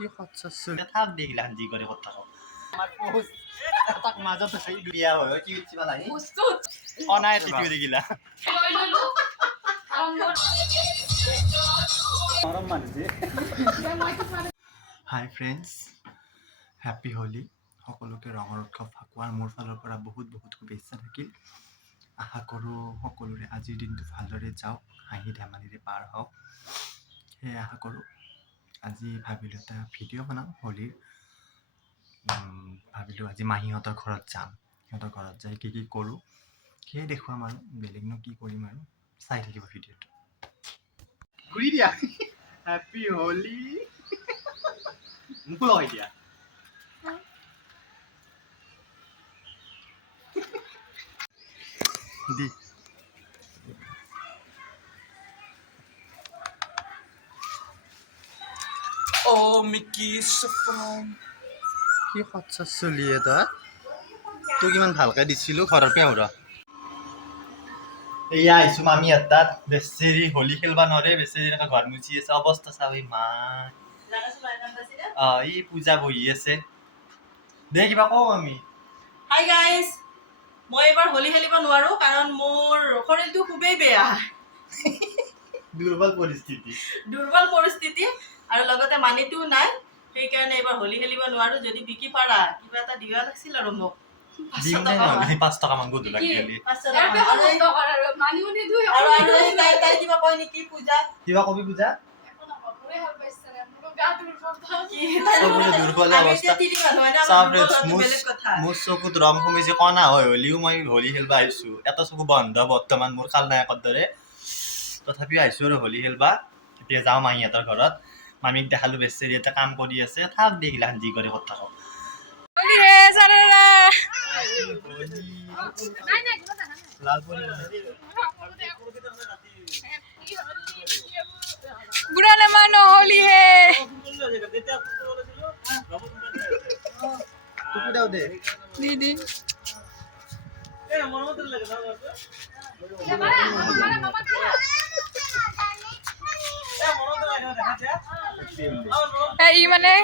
কি খচ্চা থাক দেখিলা যি কৰে কথা কও আমার পোস্ট তাক মাজত সেই বিয়া হয় কি ইচ্ছা নাই অনাই টিকিও দেখিলা হাই ফ্ৰেণ্ডছ হ্যাপি হোলি সকলোকে ৰঙৰ উৎসৱ ফাকুৱাৰ মোৰ ফালৰ পৰা বহুত বহুত শুভেচ্ছা থাকিল আশা কৰোঁ সকলোৰে আজিৰ দিনটো ভালদৰে যাওক হাঁহি ধেমালিৰে পাৰ হওক সেয়ে আশা কৰোঁ আজি ভাবিলোঁ এটা ভিডিঅ' বনাম হোলীৰ ভাবিলোঁ আজি মাহীহঁতৰ ঘৰত যাম সিহঁতৰ ঘৰত যাই কি কি কৰোঁ সেয়ে দেখুৱাম আৰু বেলেগনো কি কৰিম আৰু চাই থাকিব ভিডিঅ'টো ঘূৰি দিয়া হ্যাপি হোলি মুখ লগাই দিয়া দি Oh, Mickey, so fun. কি খচ্চা চলিয়ে তই তোক ইমান ভালকে দিছিলোঁ ঘৰৰ পৰা উৰা এয়া আহিছোঁ মামী তাত বেচেৰি হোলী খেলবা নোৱাৰে বেচেৰি এনেকৈ ঘৰ মুচি আছে অৱস্থা চাব ইমান ই পূজা বহি আছে দে কিবা কওঁ আমি হাই গাইজ মই এবাৰ হোলী খেলিব নোৱাৰো কাৰণ মোৰ শৰীৰটো খুবেই বেয়া দুৰ্বল পৰিস্থিতি আৰু লগতে মানিটোও নাই সেইকাৰণে এবাৰ হোলী খেলিব নোৱাৰো যদি বিকি পাৰা কিবা এটা দিব লাগিছিল আৰু মোক 5 টকা মান গধূলা খেলি তাই কিবা কয় নেকি পূজা কিবা কবি পূজা মোৰ চকুত ৰং কমিছে কণা হয় হলিও মই হোলী খেলবা আহিছোঁ এটা চকু বন্ধ বৰ্তমান মোৰ খাল নায়কৰ দৰে তথাপিও আহিছোঁ আৰু হোলী খেলবা এতিয়া যাওঁ মাহীহঁতৰ ঘৰত মামীক দেখালোঁ বেচেৰি এটা কাম কৰি আছে থাক দেখিলা যি কৰে কথা কওঁ बुरा न मानो होली है दीदी ई माने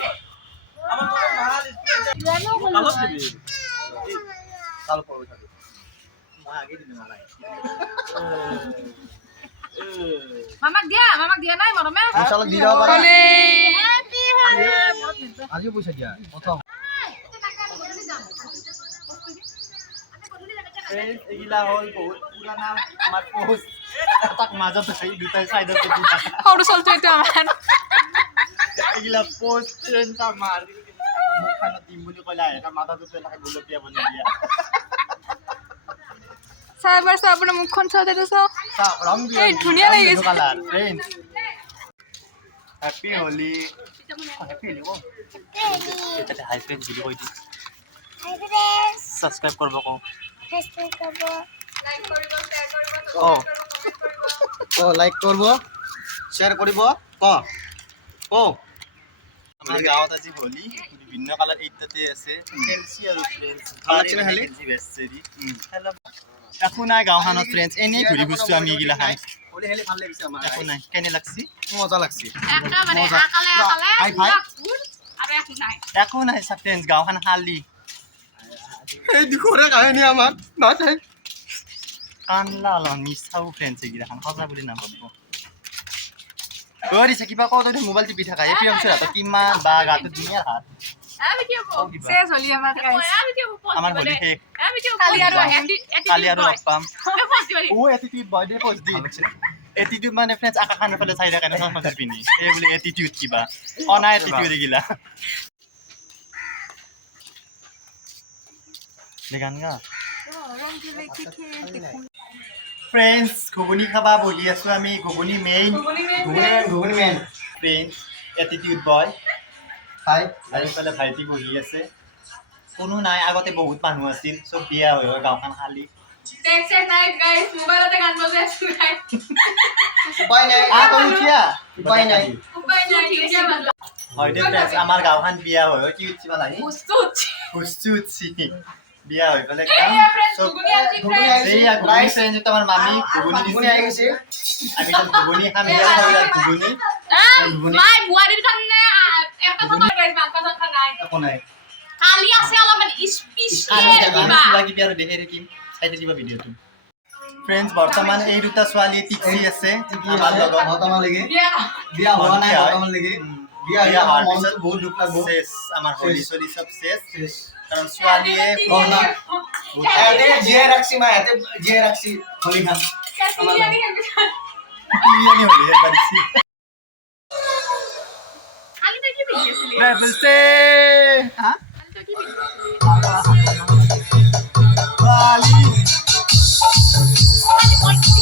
मामाक दिया নাই মৰমে চালক দি দাও পাৰা হ্যাপি হোলি আজিও পইচা দিয়া প্ৰথম এইগিলা হ'ল বহুত পুৰানা আমাৰ পোষ্ট তাক মাজত সেই দুটাই সাইডত দি সৰু চলটো এইটো আমাৰ এইগিলা পোষ্ট ট্ৰেন্ড আমাৰ মুখখানত দিম বুলি কইলা এটা মাথাটো পেলাই গুলপীয়া বনি দিয়া সাইবাৰ সাবনে মুখখন চাওতে তো ৰং দিয়া এই ধুনীয়া লাগিছে colour friend happy Holi happy Holi এটা হাই ফ্রেন্ড বুলি কই দি হাই ফ্রেন্ডস সাবস্ক্রাইব করব কও সাবস্ক্রাইব করব লাইক কৰিব শেয়াৰ কৰিব লাইক কৰব শেয়াৰ কৰব আমাৰ গাঁৱত আজি হোলি বিভিন্ন কালাৰ এইটাতে আছে খেলছি আৰু ফ্ৰেন্ডছ ভালছে খালি বেচেৰি হেল্ল একো নাই গাঁওখনত ফ্ৰেন্ডছ এনেই ঘূৰি ফুৰিছো আমি এগিলা খাই হোলি হেলি ভাল লাগিছে আমাৰ একো নাই কেনে লাগছি মজা লাগছি একটা মানে আকালে হাই ভাই আৰু একো নাই ফ্ৰেন্ডছ গাঁওখন খালি এই দুখৰে কাহিনী আমাৰ নাথাই কানলা মিছাও ফ্ৰেন্ডছ এগিলাখান সঁচা বুলি নাভাবিব কৰিছে কিবা কওঁ তই মোবাইল টিপি থাকা এই ফ্ৰেন্ডছৰ হাতত কিমান বা গাটো ধুনীয়া হাত শেষ হলি আমাৰ আমাৰ হোলি শেষ কালি আৰু লগ পাম এটিটিউড বাৰ্থডে পোষ্ট দি এটিটিউড মানে ফ্ৰেন্ডছ আকাশানৰ ফালে চাই থাকে চশমা পিন্ধি এই বুলি এটিটিউড কিবা অনা এটিটিউড এগিলা গান গা ফ্ৰেন্ডছ ঘুগুনি খাবা বহি আছো আমি ঘুগুনি মেইন ফ্ৰেন্ডছ এটিটিউড বয় হাই আৰু ইফালে ভাইটি বহি আছে কোনো নাই আগতে বহুত মানুহ আছিল চব বিয়া হৈ গাঁওখন খালী আমাৰ গাঁওখন বিয়া হৈ কি উঠিব লাগে বিয়া হৈ পেলাই তোমাৰ মামী ঘুগুনি দিছে আমি ঘুগুনি খাম ঘুগুনি একো নাই কালি আছে অলপমান স্পেচিয়েল কিবা কিবা কিবি আৰু দেখি থাকিম চাই থাকিবা ভিডিঅ'টো ফ্ৰেণ্ডছ বৰ্তমান এই দুটা ছোৱালী টিকি আছে আমাৰ লগত বৰ্তমানলৈকে বিয়া হোৱা নাই বৰ্তমানলৈকে বিয়া হোৱাৰ পিছত বহুত দুখ লাগব শেষ আমাৰ হলি চলি চব শেষ কাৰণ ছোৱালীয়ে এতে জীয়াই ৰাখছি মা এতে জীয়াই ৰাখছি হলি খান বিৰিয়ানী হলিহে পাৰিছি কালি তই কি পিন্ধি আছিলি বলতে হা কালি তই কি পিন্ধি ছোৱালী কালি মই কি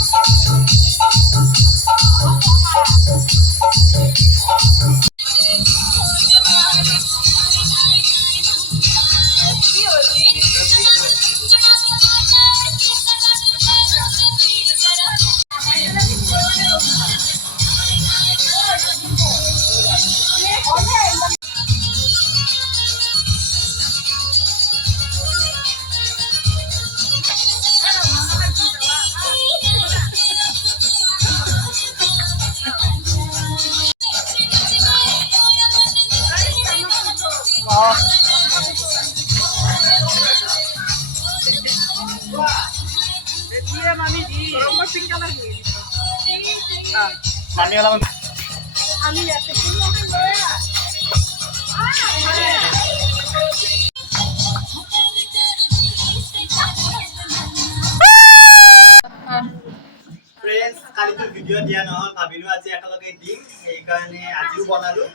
মামি অলপমান ফ্ৰেণ্ডছ কালিতো ভিডিঅ' দিয়া নহ'ল ভাবিলোঁ আজি একেলগে দিম সেইকাৰণে আজিও বনালোঁ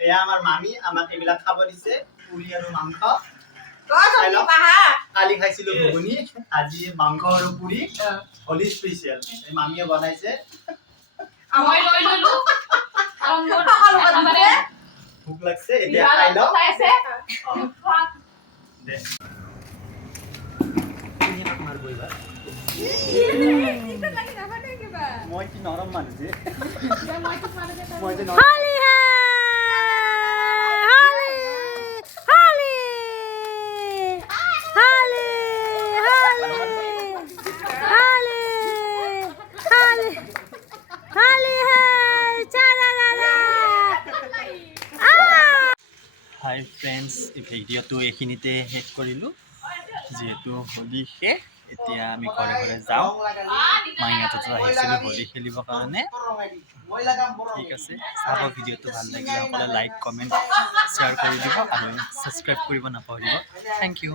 এয়া আমাৰ মামী আমাক এইবিলাক খাব দিছে পুৰি আৰু মাংস চাই লওক কালি খাইছিলোঁ ঘুগুনি আজি মাংস আৰু পুৰি হলি স্পেচিয়েল এই মামীয়ে বনাইছে মই লৈ ললো কাৰণ মোৰ একেবাৰে ভোক লাগছে এতিয়া খাই লওক আছে দে মই কি নৰম মানুহ যে মই যে নৰম হাই ফ্ৰেণ্ডছ এই ভিডিঅ'টো এইখিনিতে শেষ কৰিলোঁ যিহেতু হোলী শেষ এতিয়া আমি ঘৰে ঘৰে যাওঁ মাইনাটোতো আহিছিলোঁ হোলী খেলিবৰ কাৰণে ঠিক আছে চাব ভিডিঅ'টো ভাল লাগিলে সকলোৱে লাইক কমেণ্ট শ্বেয়াৰ কৰি দিব আৰু ছাবস্ক্ৰাইব কৰিব নাপাহৰিব থেংক ইউ